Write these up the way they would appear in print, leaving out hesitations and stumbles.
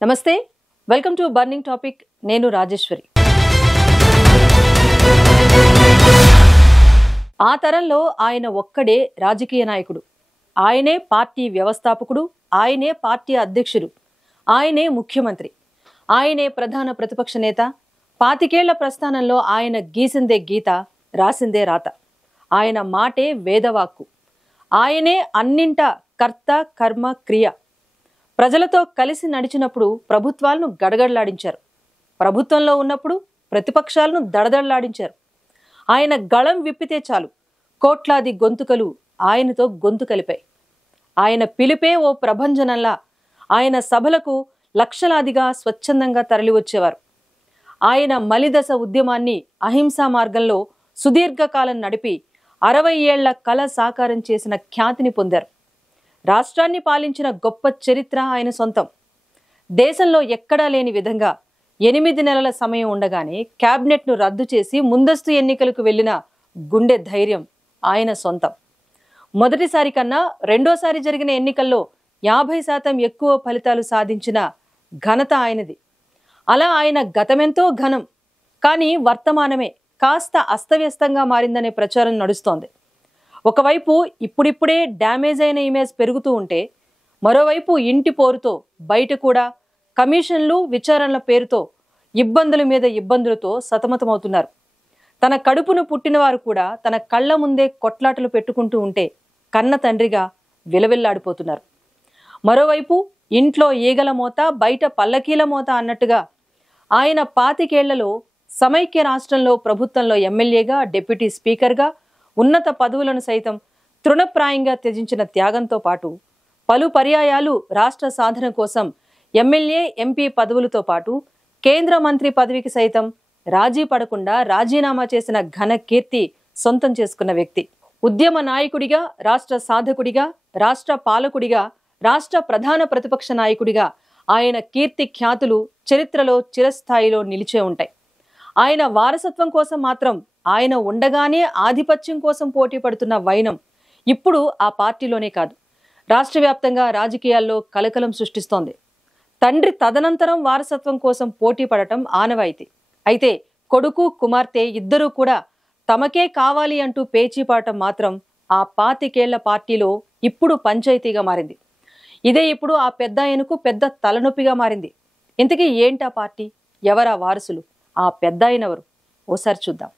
నమస్తే, welcome to burning topic. నేను రాజేశ్వరి. ఆ తరంలో ఆయన ఒక్కడే రాజకీయ నాయకుడు. ఆయనే పార్టీ వ్యవస్థాపకుడు, ఆయనే పార్టీ అధ్యక్షుడు, ఆయనే ముఖ్యమంత్రి, ఆయనే ప్రధాన ప్రతిపక్ష నేత. 25 ఏళ్ల ప్రస్థానంలో ఆయన గీసిందే గీత, రాసిందే రాత. ఆయన మాటే వేదవాక్కు. ఆయనే అన్నింట కర్త, కర్మ, క్రియ. ప్రజలతో కలిసి నడిచినప్పుడు ప్రభుత్వాలను గడగడలాడించారు. ప్రభుత్వంలో ఉన్నప్పుడు ప్రతిపక్షాలను దడదడలాడించారు. ఆయన గళం విప్పితే చాలు కోట్లాది గొంతుకలు ఆయనతో గొంతు కలిపాయి. ఆయన పిలిపే ఓ ప్రభంజనంలా ఆయన సభలకు లక్షలాదిగా స్వచ్ఛందంగా తరలివచ్చేవారు. ఆయన మలిదశ ఉద్యమాన్ని అహింసా మార్గంలో సుదీర్ఘకాలం నడిపి 60 ఏళ్ల కళ సాకారం చేసిన ఖ్యాతిని పొందారు. రాష్ట్రాన్ని పాలించిన గొప్ప చరిత్ర ఆయన సొంతం. దేశంలో ఎక్కడా లేని విధంగా 8 నెలల సమయం ఉండగానే క్యాబినెట్ను రద్దు చేసి ముందస్తు ఎన్నికలకు వెళ్లిన గుండె ధైర్యం ఆయన సొంతం. మొదటిసారి కన్నా రెండోసారి జరిగిన ఎన్నికల్లో 50% ఎక్కువ ఫలితాలు సాధించిన ఘనత ఆయనది. అలా ఆయన గతమెంతో ఘనం, కానీ వర్తమానమే కాస్త అస్తవ్యస్తంగా మారిందనే ప్రచారం నడుస్తోంది. ఒకవైపు ఇప్పుడిప్పుడే డ్యామేజ్ అయిన ఇమేజ్ పెరుగుతూ ఉంటే, మరోవైపు ఇంటి పోరుతో బయట కూడా కమిషన్లు, విచారణల పేరుతో ఇబ్బందుల మీద ఇబ్బందులతో సతమతమవుతున్నారు. తన కడుపును పుట్టినవారు కూడా తన కళ్ల ముందే కొట్లాటలు పెట్టుకుంటూ ఉంటే కన్న తండ్రిగా విలవిల్లాడిపోతున్నారు. మరోవైపు ఇంట్లో ఈగల మోత, బయట పల్లకీల మోత అన్నట్టుగా ఆయన 25 ఏళ్లలో సమైక్య రాష్ట్రంలో ప్రభుత్వంలో ఎమ్మెల్యేగా, డిప్యూటీ స్పీకర్గా, ఉన్నత పదవులను సైతం తృణప్రాయంగా త్యజించిన త్యాగంతో పాటు పలు పర్యాయాలు రాష్ట్ర సాధన కోసం ఎమ్మెల్యే, ఎంపీ పదవులతో పాటు కేంద్ర మంత్రి పదవికి సైతం రాజీ పడకుండా రాజీనామా చేసిన ఘన కీర్తి సొంతం చేసుకున్న వ్యక్తి. ఉద్యమ నాయకుడిగా, రాష్ట్ర సాధకుడిగా, రాష్ట్ర పాలకుడిగా, రాష్ట్ర ప్రధాన ప్రతిపక్ష నాయకుడిగా ఆయన కీర్తి ఖ్యాతులు చరిత్రలో చిరస్థాయిలో నిలిచే ఉంటాయి. ఆయన వారసత్వం కోసం మాత్రం ఆయన ఉండగానే ఆధిపత్యం కోసం పోటీ పడుతున్న వైనం ఇప్పుడు ఆ పార్టీలోనే కాదు, రాష్ట్ర వ్యాప్తంగా రాజకీయాల్లో కలకలం సృష్టిస్తోంది. తండ్రి తదనంతరం వారసత్వం కోసం పోటీ పడటం ఆనవాయితీ. అయితే కొడుకు, కుమార్తె ఇద్దరూ కూడా తమకే కావాలి అంటూ పేచీపాటం మాత్రం ఆ 25 ఏళ్ల పార్టీలో ఇప్పుడు పంచాయతీగా మారింది. ఇదే ఇప్పుడు ఆ పెద్ద ఆయనకు పెద్ద తలనొప్పిగా మారింది. ఇంతకీ ఏంటా పార్టీ? ఎవరా వారసులు? ఆ పెద్ద ఆయనెవరు? ఓసారి చూద్దాం.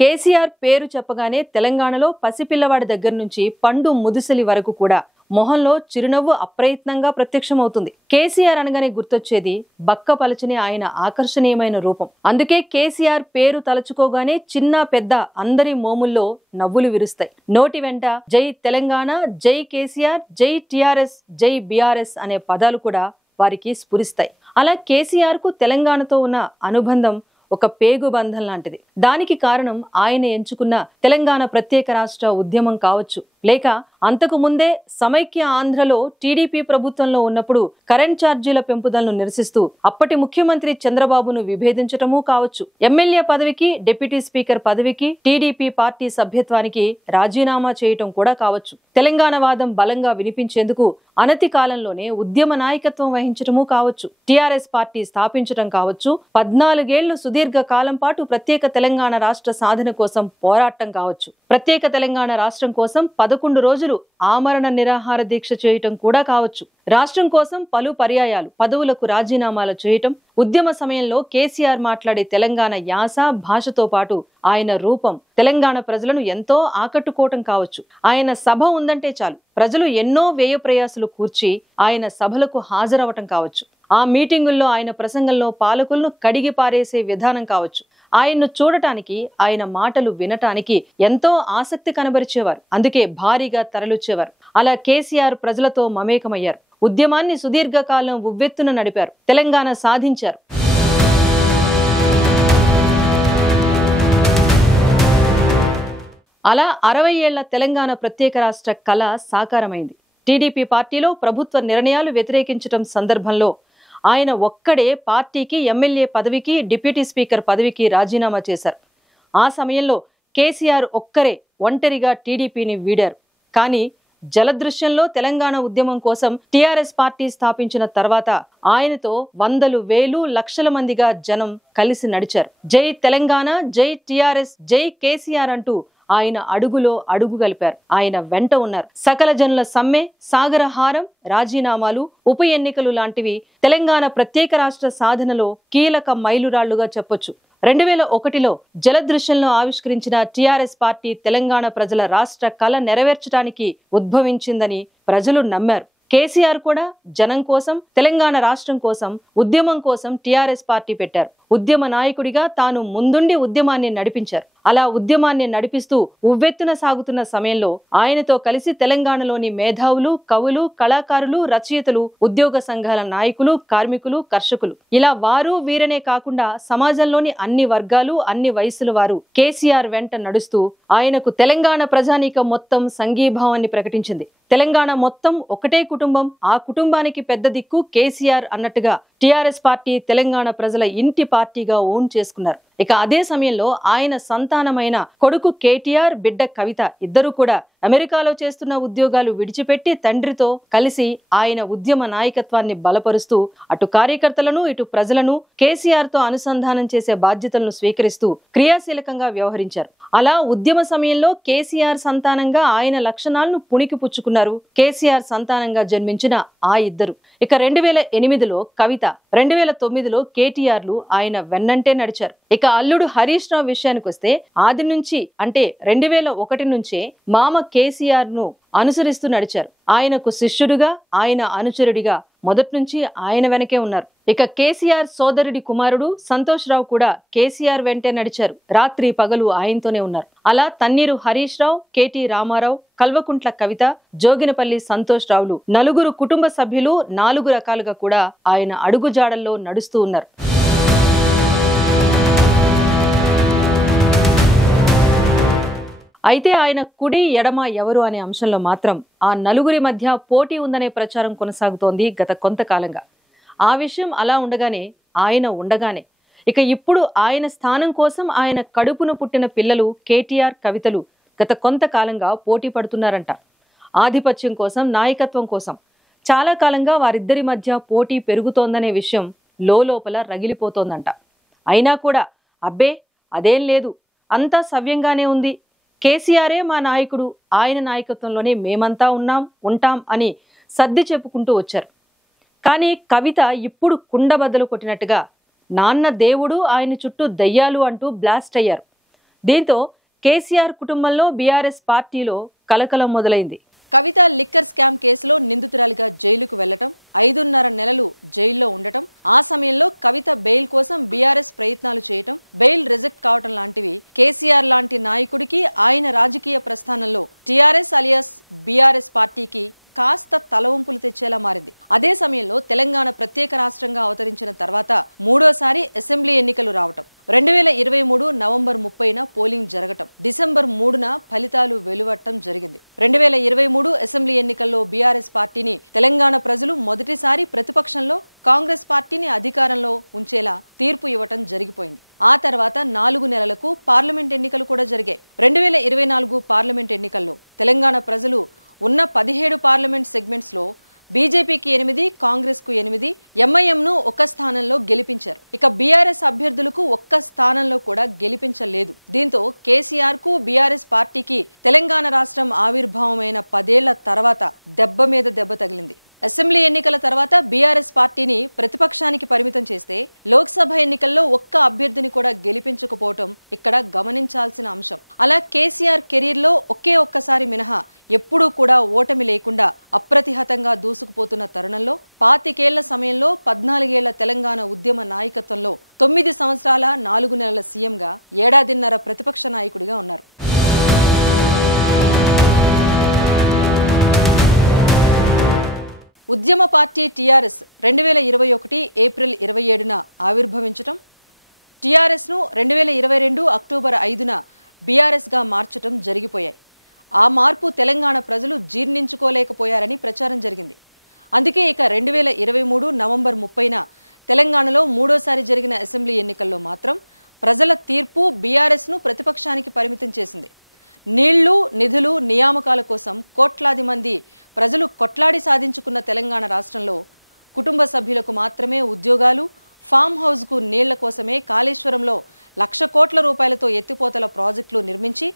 కేసీఆర్ పేరు చెప్పగానే తెలంగాణలో పసిపిల్లవాడి దగ్గర నుంచి పండు ముదుసలి వరకు కూడా మొహంలో చిరునవ్వు అప్రయత్నంగా ప్రత్యక్షమవుతుంది. కేసీఆర్ అనగానే గుర్తొచ్చేది బక్క పలచని ఆయన ఆకర్షణీయమైన రూపం. అందుకే కేసీఆర్ పేరు తలుచుకోగానే చిన్న పెద్ద అందరి మోముల్లో నవ్వులు విరుస్తాయి. నోటి వెంట జై తెలంగాణ, జై కేసీఆర్, జై టిఆర్ఎస్, జై బీఆర్ఎస్ అనే పదాలు కూడా వారికి స్ఫురిస్తాయి. అలా కేసీఆర్ కు తెలంగాణతో ఉన్న అనుబంధం ఒక పేగు బంధం లాంటిది. దానికి కారణం ఆయన ఎంచుకున్న తెలంగాణ ప్రత్యేక రాష్ట్ర ఉద్యమం కావచ్చు, లేక అంతకు ముందే సమైక్య ఆంధ్రలో టీడీపీ ప్రభుత్వంలో ఉన్నప్పుడు కరెంట్ ఛార్జీల పెంపుదలను నిరసిస్తూ అప్పటి ముఖ్యమంత్రి చంద్రబాబును విభేదించటమూ కావచ్చు. ఎమ్మెల్యే పదవికి, డిప్యూటీ స్పీకర్ పదవికి, టీడీపీ పార్టీ సభ్యత్వానికి రాజీనామా చేయటం కూడా కావచ్చు. తెలంగాణ వాదం బలంగా వినిపించేందుకు అనతి కాలంలోనే ఉద్యమ నాయకత్వం వహించటమూ కావచ్చు. టిఆర్ఎస్ పార్టీ స్థాపించటం కావచ్చు. 14 ఏళ్లు సుదీర్ఘ కాలం పాటు ప్రత్యేక తెలంగాణ రాష్ట్ర సాధన కోసం పోరాటం కావచ్చు. ప్రత్యేక తెలంగాణ రాష్ట్రం కోసం 11 రోజులు ఆమరణ నిరాహార దీక్ష చేయటం కూడా కావచ్చు. రాష్ట్రం కోసం పలు పర్యాయాలు పదవులకు రాజీనామాలు చేయటం, ఉద్యమ సమయంలో కేసీఆర్ మాట్లాడే తెలంగాణ యాస, భాషతో పాటు ఆయన రూపం తెలంగాణ ప్రజలను ఎంతో ఆకట్టుకోవటం కావచ్చు. ఆయన సభ ఉందంటే చాలు ప్రజలు ఎన్నో వ్యయ ప్రయాసలు కూర్చి ఆయన సభలకు హాజరవటం కావచ్చు. ఆ మీటింగుల్లో ఆయన ప్రసంగంలో పాలకులను కడిగి పారేసే విధానం కావచ్చు. ఆయన్ను చూడటానికి, ఆయన మాటలు వినటానికి ఎంతో ఆసక్తి కనబరిచేవారు. అందుకే భారీగా తరలిచ్చేవారు. అలా కేసీఆర్ ప్రజలతో మమేకమయ్యారు. ఉద్యమాన్ని సుదీర్ఘకాలం ఉవ్వెత్తున నడిపారు. తెలంగాణ సాధించారు. అలా 60 ఏళ్ల తెలంగాణ ప్రత్యేక రాష్ట్ర కళ సాకారమైంది. టీడీపీ పార్టీలో ప్రభుత్వ నిర్ణయాలు వ్యతిరేకించటం సందర్భంలో ఆయన ఒక్కడే పార్టీకి, ఎమ్మెల్యే పదవికి, డిప్యూటీ స్పీకర్ పదవికి రాజీనామా చేశారు. ఆ సమయంలో కేసీఆర్ ఒక్కరే ఒంటరిగా టీడీపీని వీడారు. కానీ జలదృశ్యంలో తెలంగాణ ఉద్యమం కోసం టిఆర్ఎస్ పార్టీ స్థాపించిన తర్వాత ఆయనతో వందలు వేలు లక్షల మందిగా జనం కలిసి నడిచారు. జై తెలంగాణ, జై టిఆర్ఎస్, జై కేసీఆర్ అంటూ ఆయన అడుగులో అడుగు కలిపారు. ఆయన వెంట ఉన్నారు. సకల జనుల సమ్మె, సాగరహారం, రాజీనామాలు, ఉప ఎన్నికలు లాంటివి తెలంగాణ ప్రత్యేక రాష్ట్ర సాధనలో కీలక మైలురాళ్లుగా చెప్పొచ్చు. 2001లో జలదృశ్యంలో ఆవిష్కరించిన టిఆర్ఎస్ పార్టీ తెలంగాణ ప్రజల రాష్ట్ర కళ నెరవేర్చడానికి ఉద్భవించిందని ప్రజలు నమ్మారు. కేసీఆర్ కూడా జనం కోసం, తెలంగాణ రాష్ట్రం కోసం, ఉద్యమం కోసం టిఆర్ఎస్ పార్టీ పెట్టారు. ఉద్యమ నాయకుడిగా తాను ముందుండి ఉద్యమాన్ని నడిపించారు. అలా ఉద్యమాన్ని నడిపిస్తూ ఉవ్వెత్తున సాగుతున్న సమయంలో ఆయనతో కలిసి తెలంగాణలోని మేధావులు, కవులు, కళాకారులు, రచయితలు, ఉద్యోగ సంఘాల నాయకులు, కార్మికులు, కర్షకులు ఇలా వారు వీరనే కాకుండా సమాజంలోని అన్ని వర్గాలు, అన్ని వయసుల వారు కేసీఆర్ వెంట నడుస్తూ ఆయనకు తెలంగాణ ప్రజానీకం మొత్తం సంఘీభావాన్ని ప్రకటించింది. తెలంగాణ మొత్తం ఒకటే కుటుంబం, ఆ కుటుంబానికి పెద్ద దిక్కు కేసీఆర్ అన్నట్టుగా టిఆర్ఎస్ పార్టీ తెలంగాణ ప్రజల ఇంటి పార్టీగా ఓన్ చేసుకున్నారు. ఇక అదే సమయంలో ఆయన సంతానమైన కొడుకు కేటీఆర్, బిడ్డ కవిత ఇద్దరు కూడా అమెరికాలో చేస్తున్న ఉద్యోగాలు విడిచిపెట్టి తండ్రితో కలిసి ఆయన ఉద్యమ నాయకత్వాన్ని బలపరుస్తూ అటు కార్యకర్తలను, ఇటు ప్రజలను కేసీఆర్ తో అనుసంధానం చేసే బాధ్యతలను స్వీకరిస్తూ క్రియాశీలకంగా వ్యవహరించారు. అలా ఉద్యమ సమయంలో కేసీఆర్ సంతానంగా ఆయన లక్షణాలను పుణికి పుచ్చుకున్నారు కేసీఆర్ సంతానంగా జన్మించిన ఆ ఇద్దరు. ఇక 2008లో కవిత, 2009లో కేటీఆర్లు ఆయన వెన్నంటే నడిచారు. ఇక అల్లుడు హరీష్ రావు విషయానికి వస్తే ఆది నుంచి అంటే 2001 నుంచే మామ కేసీఆర్ ను అనుసరిస్తూ నడిచారు. ఆయనకు శిష్యుడిగా, ఆయన అనుచరుడిగా మొదటి నుంచి ఆయన వెనకే ఉన్నారు. ఇక కేసీఆర్ సోదరుడి కుమారుడు సంతోష్ రావు కూడా కేసీఆర్ వెంటే నడిచారు. రాత్రి పగలు ఆయనతోనే ఉన్నారు. అలా తన్నీరు హరీష్ రావు, కేటీ రామారావు, కల్వకుంట్ల కవిత, జోగినపల్లి సంతోష్ రావులు నలుగురు కుటుంబ సభ్యులు 4 రకాలుగా కూడా ఆయన అడుగుజాడల్లో నడుస్తూ ఉన్నారు. అయితే ఆయన కుడి ఎడమ ఎవరు అనే అంశంలో మాత్రం ఆ నలుగురి మధ్య పోటీ ఉందనే ప్రచారం కొనసాగుతోంది గత కొంతకాలంగా. ఆ విషయం అలా ఉండగానే ఆయన ఉండగానే ఇక ఇప్పుడు ఆయన స్థానం కోసం ఆయన కడుపును పుట్టిన పిల్లలు కేటీఆర్, కవితలు గత కొంతకాలంగా పోటీ పడుతున్నారంట. ఆధిపత్యం కోసం, నాయకత్వం కోసం చాలా కాలంగా వారిద్దరి మధ్య పోటీ పెరుగుతోందనే విషయం లోపల రగిలిపోతోందంట. అయినా కూడా అబ్బే అదేం లేదు, అంతా సవ్యంగానే ఉంది, కేసీఆరే మా నాయకుడు, ఆయన నాయకత్వంలోనే మేమంతా ఉంటాం అని సర్ది చెప్పుకుంటూ వచ్చారు. కానీ కవిత ఇప్పుడు కుండబద్దలు కొట్టినట్టుగా నాన్న దేవుడు, ఆయన చుట్టూ దయ్యాలు అంటూ బ్లాస్ట్ అయ్యారు. దీంతో కేసీఆర్ కుటుంబంలో బీఆర్ఎస్ పార్టీలో కలకలం మొదలైంది. కవిత లిక్కర్ స్కామ్ కేసులో నిందితురాలిగా జైలుకు వెళ్లటం, 5.5 నెలలు జైల్లో ఉండటం, ఆ సమయంలో కవిత బెయిల్ కోసం బీఆర్ఎస్ ప్రయత్నాలు చేయటం, బెయిల్ రిజెక్ట్ కావటం లాంటివి కేసీఆర్ లాంటి నాయకుడికి ఆయన రాజకీయ ప్రస్థానంలో టీఆర్ఎస్ అలియాస్ బీఆర్ఎస్ పార్టీకి కాస్త తలవంపులు తెచ్చేలా మారింది. అదే సమయంలో తెలంగాణ ప్రత్యేక రాష్ట్రంగా అవతరించిన తర్వాత మూడోసారి అసెంబ్లీ ఎన్నికలు రావటం, 2023 నవంబర్ 30న పోలింగ్ జరగటం, డిసెంబర్ 3న ఫలితాలు వెలువడటం జరిగింది. 2023 అసెంబ్లీ ఎన్నికల్లో బీఆర్ఎస్ పార్టీని తెలంగాణ ప్రజలు మొదటిసారి ప్రతిపక్షంలో, కాంగ్రెస్ పార్టీని అధికారంలో ఉంచేలా తీర్పు ఇవ్వటం జరిగిపోయింది. ఆ తర్వాత 4 నెలలకు పార్లమెంట్ ఎన్నికలు కూడా జరిగాయి. 2024 పార్లమెంట్ ఎన్నికల్లో తెలంగాణ ప్రజలు ఉన్న 17 పార్లమెంట్ సెగ్మెంట్స్ లో బీజేపీకి 8, కాంగ్రెస్ కు 8, ఎంఐఎంను ఒక్క స్థానంలో గెలిపించారు. ఇక బీఆర్ఎస్ అభ్యర్థులకు ఒక్క స్థానంలో కూడా గెలిపించలేదు. దీంతో కేసీఆర్ కు బీఆర్ఎస్ పార్టీకి తెలంగాణ రాష్ట్రం ఆవిర్భావమైన 10 ఏళ్ల తర్వాత దెబ్బ మీద దెబ్బ తగిలింది. అసెంబ్లీ ఎన్నికల తర్వాత బీఆర్ఎస్ పార్టీని ప్రతిపక్షానికి పరిమితం చేస్తే లోక్సభ ఎన్నికల్లో ఒక్క అభ్యర్థిని కూడా గెలిపించకపోవటం ఇక్కడ గమనించాల్సిన అంశం. అలా కేసీఆర్ కెరీర్ లో ఒక్కసారి మినహా ఎప్పుడూ కూడా ఓటమి లేకుండా అప్రతిహతంగా దూసుకుపోతున్న తరుణంలో 25 ఏళ్ల సమయంలో 14 ఏళ్ల తెలంగాణ ఉద్యమ నాయకత్వంలో 9 సంవత్సరాల 4 నెలల సీఎంగా 1.5 ప్రతిపక్ష నాయకుడిగా ఉన్నారు. ఉద్యమ పార్టీ టీఆర్ఎస్ 2021 ఏప్రిల్ 27న ఆవిర్భవించటం, టీఆర్ఎస్ ను 2022 అక్టోబర్ 5న బీఆర్ఎస్ గా మార్చటం జరిగిపోయాయి. ఆ మార్పు తెలంగాణ ప్రజలు జీర్ణించుకోలేకపోయారని ప్రచారం జరిగింది. అందుకే ఇక 2023 నవంబర్ 30న తెలంగాణలో మూడోసారి జరిగిన అసెంబ్లీ ఎన్నికల్లో మాత్రం ప్రజల తీర్పు బీఆర్ఎస్ ను ప్రతిపక్షానికి పరిమితం చేసింది. నీళ్లు, నిధులు, నియామకాల కోసం కోట్లాది మంది ప్రజలు కొట్లాడి సాధించుకున్న తెలంగాణ రాష్ట్రంలో కుటుంబ సభ్యులకు మాత్రమే ఉద్యోగాలు, ఫామ్ హౌస్కు నీళ్ల కోసమే కాళేశ్వరంలో 1,00,000 కోట్ల రూపాయలతో ఎత్తిపోతల ప్రాజెక్టులు నిర్మించి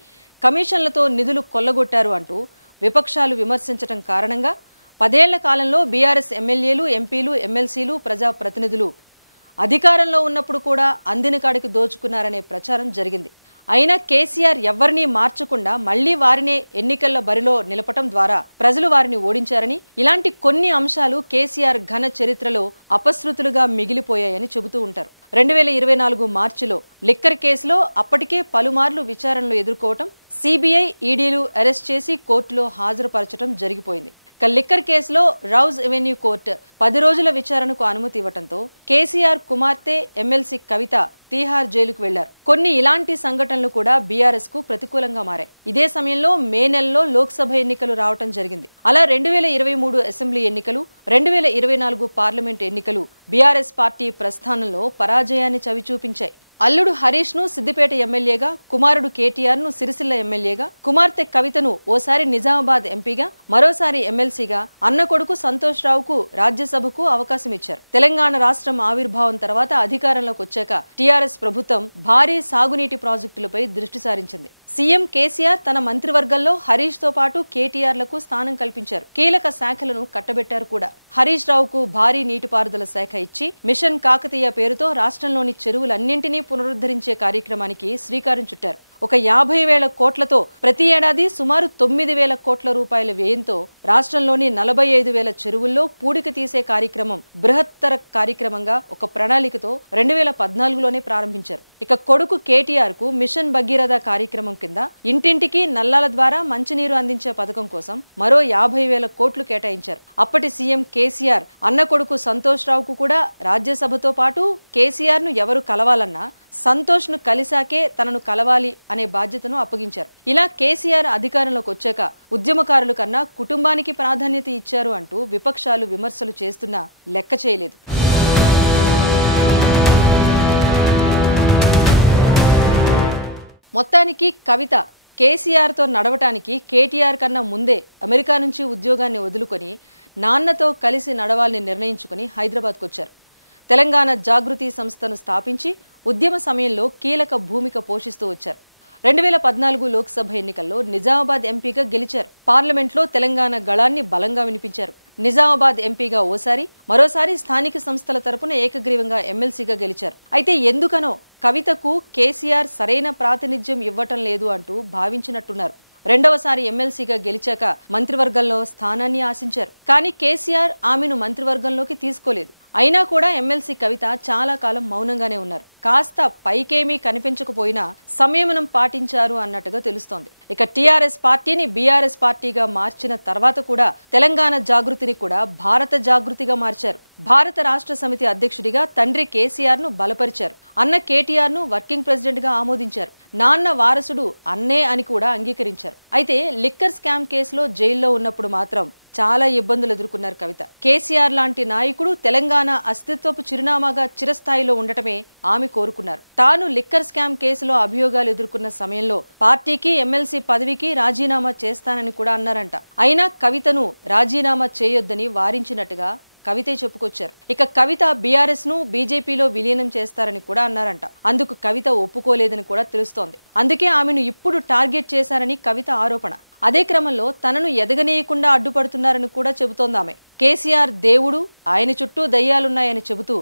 కమిషన్లతో నిధులు కొల్లగొట్టారు అంటూ విపక్షాలు విమర్శించడం కారణంగా 10 ఏళ్ల కాలంలో బీఆర్ఎస్ ఎమ్మెల్యేలు, ఎంపీలు, ఎమ్మెల్సీలు, ప్రజాప్రతినిధులు అధికారంలో ఉన్నప్పుడు కూడా అందిన కాడికి దోచుకున్నారనే ప్రచారం జరిగింది. అయినా కేసీఆర్ ఎవరినీ మార్చకుండా మళ్లీ వారినే ఎన్నికల బరిలో నిలపటం ద్వారా ప్రజలు వారిని ఓడించారని, ఇలాంటి కొన్ని అంశాలు కేసీఆర్ ఘన చరిత్రలో అపశృతులుగా మిగిలిపోయాయని చెబుతూ ఉంటారు. 2024 మార్చిలో లిక్కర్ కేసులో అప్పటికే పలుమార్లు విచారణలు ఎదుర్కోవటం, సిబిఐ, ఈడీలు అరెస్ట్ చేసి కోర్టులో హాజరుపరచడం జరిగిపోయింది. లిక్కర్ కేసులో రౌజ్ ఎవెన్యూ కోర్టు 10 రోజుల విచారణకు అనుమతి ఇవ్వడంతో కేసీఆర్ కుమార్తె ఎమ్మెల్సీ కవిత తీహార్ జైలుకు వెళ్లారు. కొన్ని ఇలాంటి సంఘటనలు కూడా బీఆర్ఎస్ కు ప్రతికూలంగా మారాయి. ఇదే సమయంలో మే నెలలో లోక్సభ ఎన్నికలు రావటం జరిగింది. అలా 2023 అసెంబ్లీ ఎన్నికలు, 2024 పార్లమెంట్ ఎన్నికలు బీఆర్ఎస్ పార్టీ ప్రస్థానంలో పరాజయాన్ని చవిచూపించాయి. అల్లుడు హరీష్ ను సిద్దిపేట ఎమ్మెల్యేగా, కుమారుడు కేటీఆర్ ను సిరిసిల్ల ఎమ్మెల్యేగా, కుమార్తె కవితను ఓసారి నిజామాబాద్ ఎంపీగా, మరోసారి ఎమ్మెల్సీగా, అన్న కొడుకు సంతోష్ రావుకు రాజ్యసభకు అవకాశం ఇచ్చారు. తెలంగాణ రాష్ట్రం ఆవిర్భావం తర్వాత అధికారంలోకి వచ్చాక టీఆర్ఎస్ ప్రభుత్వం భారీ సాగునీటి ప్రాజెక్టులపై దృష్టి సారించింది. సీఎం కేసీఆర్ తన మంత్రివర్గంలో హరీష్ తో పాటు కేటీఆర్లకు స్థానం కల్పించారు. కీలక శాఖలను కట్టబెట్టారు కూడా. హరీష్ రావుకు భారీ నీటిపారుదల శాఖ ఇచ్చి మిషన్ కాకతీయ పేరుతో రాష్ట్రంలోని చెరువులన్నింటినీ పునరుద్ధరించే కార్యక్రమానికి శ్రీకారం చుట్టారు. ఒక 50,000 కోట్లతో ప్రతి ఏడాది సుమారు 9,000 కోట్ల రూపాయల వ్యయంతో రాష్ట్రంలోని 45,000 చెరువుల్లో పూడిక తీసే కార్యక్రమం బృహత్తర కార్యక్రమంగా ఒక ప్రణాళికతో 2014లోనే ప్రారంభించారు. ఇక కొడుకు కేటీఆర్ కు మిషన్ భగీరథ కార్యక్రమం కింద ఇంటింటికి నల్లాల ద్వారా మంచినీరు అందించే పథకం కోసం మరో 50,000 కోట్లు కేటాయించారు. అప్పటి సీఎం కేసీఆర్ అన్న కొడుకు సంతోష్ రావుకు కూడా రాజ్యసభతో పాటు కేసీఆర్ ను ఎవరు కలవాలన్నా సంతోష్ ను కలిసాకే తనను కలవాలి అనే బాధ్యతను అప్పగించారు. ఇలా కేసీఆర్ అధికారంలోకి వచ్చాక ఉద్యమకారుల కన్నా కుటుంబానికి ప్రాధాన్యత ఇచ్చారు అంటూ విపక్షాలు విమర్శలు చేస్తున్నా లెక్క చేయలేదు. మొత్తానికి కవిత కేసీఆర్తో నడవటానికి కేటీఆర్ కన్నా ముందే అమెరికా నుంచి ఉద్యోగాన్ని వదులుకొని నాన్నతో కలిసి నడవాలని నిర్ణయించుకుని హైదరాబాద్కు వచ్చారు. తెలంగాణ జాగృతి సంస్థను స్థాపించి ఉద్యమ సమయంలో కీలక భూమిక పోషిస్తూ వచ్చారు. 2014 లోక్సభ ఎన్నికల్లో నిజామాబాద్ ఎంపీగా గెలిచారు. పార్లమెంట్లో తెలంగాణ గళాన్ని బలంగా వినిపించారు. నిజామాబాద్ ఎంపీగా ఓసారి, మరోసారి స్థానిక సంస్థల తరపున ఏకగ్రీవంగా ఎమ్మెల్సీగా గెలిచారు. అయితే ఎందుకనో కవితకు కేసీఆర్ సరైన ప్రాతినిధ్యం ఇవ్వటం లేదు అంటూ భావించినట్టున్నారు. రెండవసారి ఎమ్మెల్సీగా గెలిచాక మంత్రివర్గంలో స్థానాన్ని ఆశించారు. కానీ కేసీఆర్ ఆమెను మంత్రివర్గంలోకి తీసుకోలేదు. అయినా కూడా ఎమ్మెల్సీ కవిత చాలా కాలం మౌనంగానే ఉన్నారు. కాస్త పైకేమీ కనిపించకపోయినా సంయమనం పాటించారు అన్నట్టుగా తెలుస్తోంది. ఇక టీఆర్ఎస్ పార్టీని బీఆర్ఎస్ పార్టీగా మార్చిన తర్వాత కూడా తెలంగాణ జాగృతిని కూడా భారత జాగృతిగా మార్చారు. భారత రాష్ట్ర సమితి అధ్యక్షుడిగా తండ్రి కేసీఆర్ ను బలపరిచారు. అన్న కేటీఆర్ ను వర్కింగ్ ప్రెసిడెంట్ గా ఆమోదించారు. నాన్న వారసుడు అన్నే అని కూడా అంగీకరించారు. అయితే లిక్కర్ స్కామ్ కేసులో జైల్లో ఉన్నప్పుడు మాత్రం చాలా ఇబ్బందులు ఎదుర్కొన్నారు కవిత. కేసీఆర్ లాంటి నాయకుడు తెలంగాణ అస్తిత్వపు చిరునామాగా చిరస్థాయిలో ఉండటమే ఆమె కోరుకున్నారు. తాను లిక్కర్ స్కామ్ కేసులో అభియోగాలు ఎదుర్కొన్న సమయంలో పార్టీకి, ఎమ్మెల్సీ పదవికి రాజీనామా చేస్తానని కూడా అన్నారంట. అయినా కవితను రాజీనామా చేయొద్దని వారించినట్టుగా కవితే చెప్పుకొచ్చారు. ఇక కవిత బీఆర్ఎస్ ను బీజేపీలో విలీనం చేస్తారని కూడా అన్నారంట. అందుకు కవిత ఒప్పుకోలేదని కూడా తెలుస్తోంది. అందుకే ఆమెను ఇప్పుడు టార్గెట్ చేశారని కవిత ఆరోపణ. అదే క్రమంలో తనను ఎదగనీయకుండా అడ్డుపడుతున్నారని కూడా చెబుతోందామె. కేసీఆర్ దేవుడు, ఆయన చుట్టూ దయ్యాలున్నాయని చెబుతూ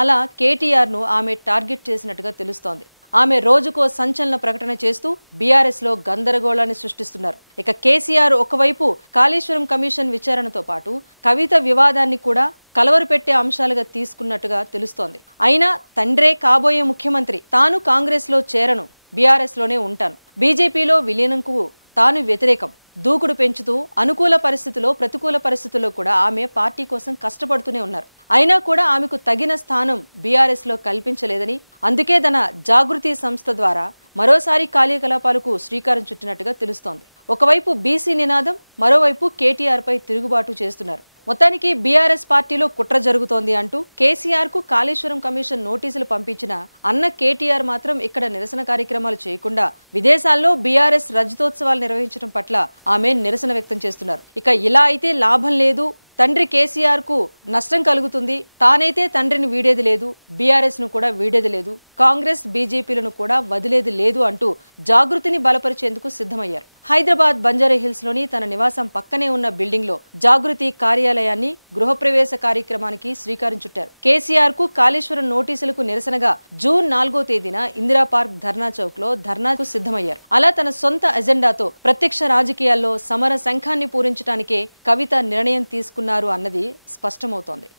అలా కేటీఆర్ ను ఆమె టార్గెట్ చేసినట్టుగా తెలుస్తోంది. ఆమె రోజుకో సంచలన ప్రకటన చేస్తూ బీఆర్ఎస్ లో గందరగోళాన్ని సృష్టిస్తున్నారు. ఇక కేసీఆర్ ఒకవైపు కాళేశ్వరం కమిషన్ విచారణతో పాటు కవిత వివాదాన్ని కూడా కలవరపెట్టే అంశాలుగా తీసుకున్నట్టుగా తెలుస్తోంది. అయినా తండ్రే కాబోయే ముఖ్యమంత్రి, తాను కాంగ్రెస్ లో చేరను, బీఆర్ఎస్ లోనే ఉంటాను, బీజేపీలో విలీనంకు తాను వ్యతిరేకం, దూకుడు పెంచుతూ అనుకూల పరిస్థితుల్లో ప్రతికూల పరిస్థితుల్లో కూడా ఆమె పార్టీ కోసం కష్టపడుతూనే ఉన్నారు. అయినా కూడా ఆమెకు తగిన స్థానం బీఆర్ఎస్ లో కల్పించలేదని, అందుకే తన జాగృతి సంస్థ ద్వారా మరోసారి కార్యకలాపాలకు శ్రీకారం చుట్టినట్టుగా తెలుస్తోంది. ఒకవైపు బీసీ నినాదం, మరోవైపు కేటీఆర్ పై తిరుగుబాటు చేస్తున్నారు. మొత్తానికి బీఆర్ఎస్ పార్టీలో కుట్ర జరుగుతోంది అంటూ కేసీఆర్ కు కాళేశ్వరం కమిషన్ నోటీసులు పంపించిన అన్న కేటీఆర్ మాత్రం ఇక్కడ నిరసన కార్యక్రమాలు చేయకుండా విదేశాల్లో బీఆర్ఎస్ రజతోత్సవాలు నిర్వహించడం పట్ల ఆమె నిరసన వ్యక్తం చేస్తున్నారు. ఇక ఇలా అయితే లాభం లేదు, తండ్రి కేసీఆర్ కు నష్టం కలుగుతుంది, తానైతే తండ్రిని వీడేది లేదు, బీఆర్ఎస్ ను కూడా వీడేది లేదు, కాంగ్రెస్ బీజేపీలను కూడా వదిలేది లేదు అంటూ జాగృతిని బలపరిచేందుకు సిద్ధమయ్యారు. హైదరాబాద్ బంజారాహిల్స్ లోని తన నివాసం పక్కనే ఉన్న బిల్డింగ్ లో జాగృతి కార్యాలయాన్ని గృహప్రవేశ కార్యక్రమానికి శ్రీకారం చుట్టారు. కేసీఆర్ కు కాళేశ్వరం నోటీసులకు నిరసనగా జూన్ 4వ తేదీన ఇందిరా పార్క్ ధర్నా చౌక్ లో ధర్నాకు సిద్ధమయ్యారు. అలా తన సొంత ఎజెండాతో ప్రత్యక్ష రాజకీయాల్లో సమర శంఖాన్ని పూరించడానికే కవిత నిర్ణయం తీసుకున్నారు అన్నది స్పష్టమవుతోంది.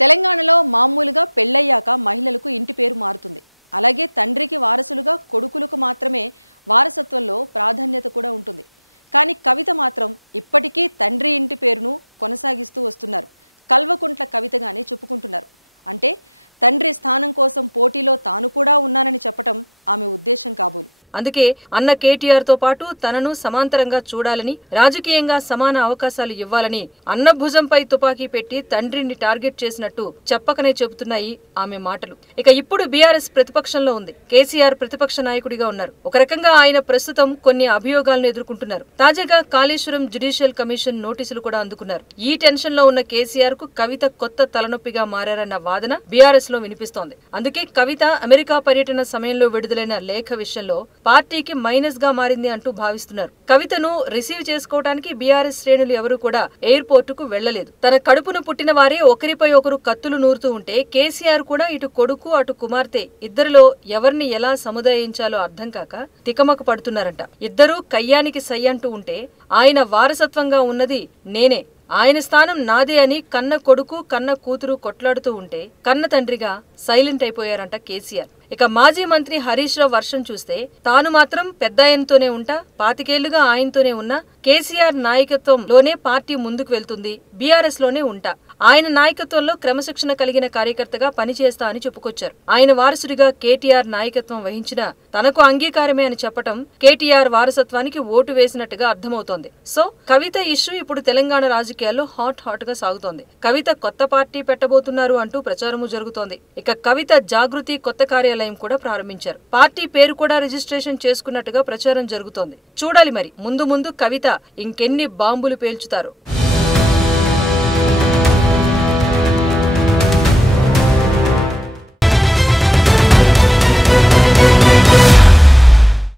తెలంగాణలో మామూలుగా పెళ్లయ్యాక మహిళలకు ఇంటి పేరు మారుతుంది. అలాగే తండ్రికి వారసులుగా కొడుకులకు మాత్రమే వారసత్వంలో ప్రాధాన్యత కూడా ఉంటుంది. కానీ కవిత మాత్రం ఇప్పటికీ తండ్రి ఇంటి పేరును కొనసాగిస్తూ వస్తున్నారు. కల్వకుంట్ల కవితగానే చెప్పుకుంటున్నారు. అంటే తండ్రి స్థానం కోసం పోటీలో తాను కూడా ఉన్నానని చెప్పటం ఆమె ఉద్దేశం కాబోలు. అందుకే అన్న కేటీఆర్ తో పాటు తనను సమాంతరంగా చూడాలని, రాజకీయంగా సమాన అవకాశాలు ఇవ్వాలని అన్న భుజంపై తుపాకీ పెట్టి తండ్రిని టార్గెట్ చేసినట్టు చెప్పకనే చెబుతున్నాయి ఆమె మాటలు. ఇక ఇప్పుడు బీఆర్ఎస్ ప్రతిపక్షంలో ఉంది. కేసీఆర్ ప్రతిపక్ష నాయకుడిగా ఉన్నారు. ఒక రకంగా ఆయన ప్రస్తుతం కొన్ని అభియోగాలను ఎదుర్కొంటున్నారు. తాజాగా కాళేశ్వరం జ్యుడిషియల్ కమిషన్ నోటీసులు కూడా అందుకున్నారు. ఈ టెన్షన్ లో ఉన్న కేసీఆర్ కు కవిత కొత్త తలనొప్పిగా మారారన్న వాదన బీఆర్ఎస్ లో వినిపిస్తోంది. అందుకే కవిత అమెరికా పర్యటన సమయంలో విడుదలైన లేఖ విషయంలో పార్టీకి మైనస్ గా మారింది అంటూ భావిస్తున్నారు. కవితను రిసీవ్ చేసుకోవడానికి బీఆర్ఎస్ శ్రేణులు ఎవరూ కూడా ఎయిర్పోర్ట్ కు వెళ్లలేదు. తన కడుపును పుట్టిన వారే ఒకరిపై ఒకరు కత్తులు నూరుతూ ఉంటే కేసీఆర్ కూడా ఇటు కొడుకు అటు కుమార్తె ఇద్దరిలో ఎవరిని ఎలా సముదాయించాలో అర్థం కాక తికమక పడుతున్నారంట. ఇద్దరూ కయ్యానికి సై అంటూ ఉంటే ఆయన వారసత్వంగా ఉన్నది నేనే, ఆయన స్థానం నాదే అని కన్న కొడుకు కన్న కూతురు కొట్లాడుతూ ఉంటే కన్న తండ్రిగా సైలెంట్ అయిపోయారంట కేసీఆర్. ఇక మాజీ మంత్రి హరీష్ రావు వర్షం చూస్తే తాను మాత్రం పెద్ద ఆయనతోనే ఉంటా, 25 ఏళ్లుగా ఆయనతోనే ఉన్నా, కేసీఆర్ నాయకత్వంలోనే పార్టీ ముందుకు వెళ్తుంది, బీఆర్ఎస్ లోనే ఉంటా, ఆయన నాయకత్వంలో క్రమశిక్షణ కలిగిన కార్యకర్తగా పనిచేస్తా అని చెప్పుకొచ్చారు. ఆయన వారసుడిగా కేటీఆర్ నాయకత్వం వహించిన తనకు అంగీకారమే అని చెప్పటం కేటీఆర్ వారసత్వానికి ఓటు వేసినట్టుగా అర్థమవుతోంది. సో కవిత ఇష్యూ ఇప్పుడు తెలంగాణ రాజకీయాల్లో హాట్ గా సాగుతోంది. కవిత కొత్త పార్టీ పెట్టబోతున్నారు అంటూ ప్రచారము జరుగుతోంది. ఇక కవిత జాగృతి కొత్త కార్యాలయం కూడా ప్రారంభించారు. పార్టీ పేరు కూడా రిజిస్ట్రేషన్ చేసుకున్నట్టుగా ప్రచారం జరుగుతోంది. చూడాలి మరి ముందు కవిత ఇంకెన్ని బాంబులు పేల్చుతారు.